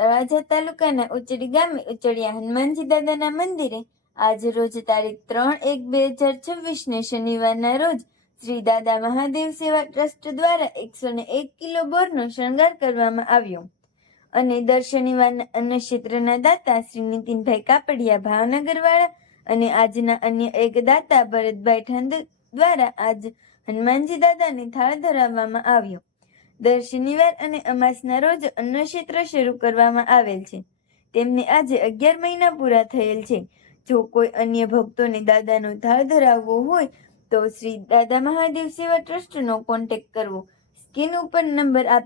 તળાજા તાલુકાના ઉચડી ગામે ઉચડિયા હનુમાનજી દાદાના મંદિરે આજ રોજ તારીખ ત્રણ એક બે હજાર છવ્વીસને શનિવારના રોજ શ્રી દાદા મહાદેવ સેવા ટ્રસ્ટ દ્વારા એકસો ને એક કિલો બોરનો શણગાર કરવામાં આવ્યો. અને દર શનિવારના અન્ન ક્ષેત્રના દાતા શ્રી નીતિનભાઈ કાપડિયા, ભાવનગરવાળા અને આજના અન્ય એક દાતા ભરતભાઈ ઠંડ દ્વારા આજ હનુમાનજી દાદાને થાળ ધરાવવામાં આવ્યો. દર શનિવાર અને અમાસના રોજ અન્ન ક્ષેત્ર શરૂ કરવામાં આવેલ છે. તેમને આજે અગિયાર મહિના પૂરા થયેલ છે. જો કોઈ અન્ય ભક્તોને દાદાનો ધાર ધરાવવો હોય, તો શ્રી દાદા મહાદેવ સેવા ટ્રસ્ટનો કોન્ટેક્ટ કરવો. સ્કીન ઉપર નંબર આપ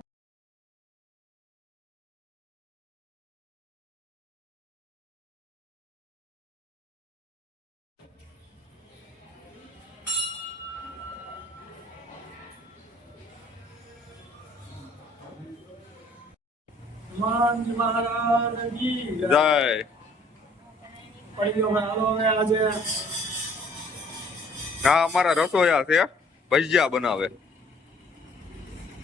હનુમાનજી જય. જય. પડી ગયો હાલો હવે આજે આ અમારા રસોયા છે ભજીયા બનાવે.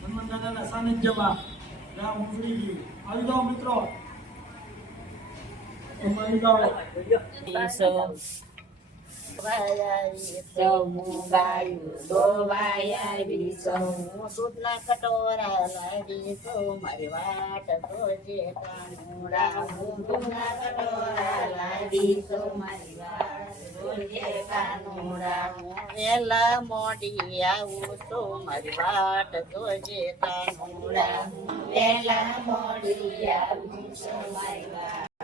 હનુમાન દાદાના સાનિધ્યમાં રામ ઉતરી ગઈ આવી જાઓ. મિત્રો લાવી તો મારી વાટ જોજે કાનુડા ઊંધુના કટોરા લાવી તો મારી વાટ જોજે કાનુડા હું વેલા મોડી આવું તો મારી વાટ કાનુડા હું વેલા મોડી આવું તો મારી વાટ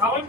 కావాలి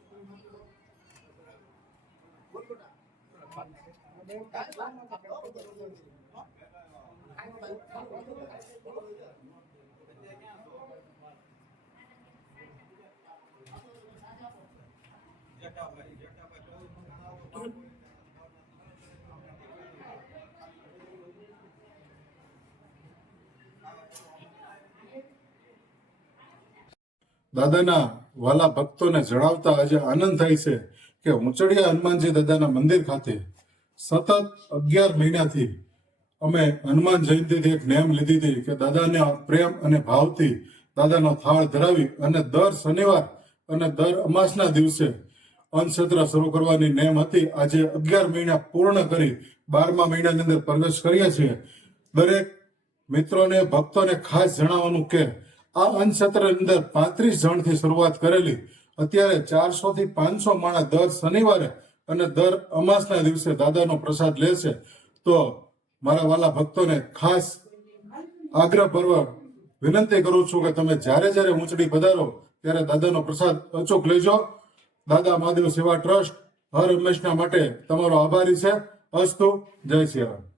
દાદાના વાલા ભક્તોને જણાવતા આજે આનંદ થાય છે કે ઉંચડિયા હનુમાનજી દાદાના મંદિર ખાતે સતત અગિયાર મહિનાથી અમે હનુમાન જયંતિથી એક નેમ લીધી હતી કે દાદાને પ્રેમ અને ભાવથી દાદાનો થાળ ધરાવી અને દર શનિવાર અને દર અમાસના દિવસે અન્નસત્ર શરૂ કરવાની નેમ હતી. આજે અગિયાર મહિના પૂર્ણ કરી બારમા મહિનાની અંદર પ્રવેશ કરીએ છીએ. દરેક મિત્રોને, ભક્તોને ખાસ જણાવવાનું કે આ અન્નસત્રની અંદર પાંત્રીસ જણથી શરૂઆત કરેલી. અત્યારે ચારસો થી પાંચસો માણસ દર શનિવારે અને દર અમાસના દિવસે દાદાનો પ્રસાદ લે છે, તો મારા વાલા ભક્તોને ખાસ આગ્રહ આગ્રહપૂર્વક વિનંતી કરું છું કે તમે જ્યારે જ્યારે ઊંચડી પધારો, ત્યારે દાદાનો પ્રસાદ અચૂક લેજો. દાદા મહાદેવ સેવા ટ્રસ્ટ હર હંમેશના માટે તમારો આભારી છે. અસ્તુ, જય શ્રી રામ.